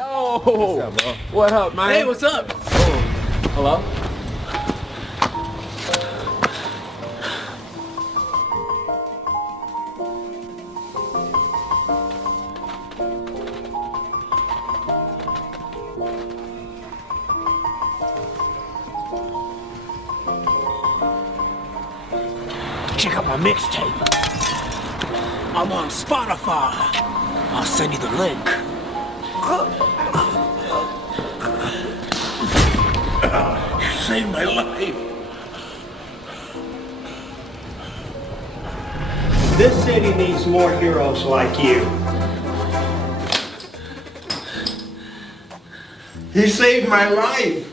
Yo! What's up, bro? What up, man? Hey, what's up? Hello? Check out my mixtape. I'm on Spotify. I'll send you the link. You saved my life. This city needs more heroes like you. He saved my life.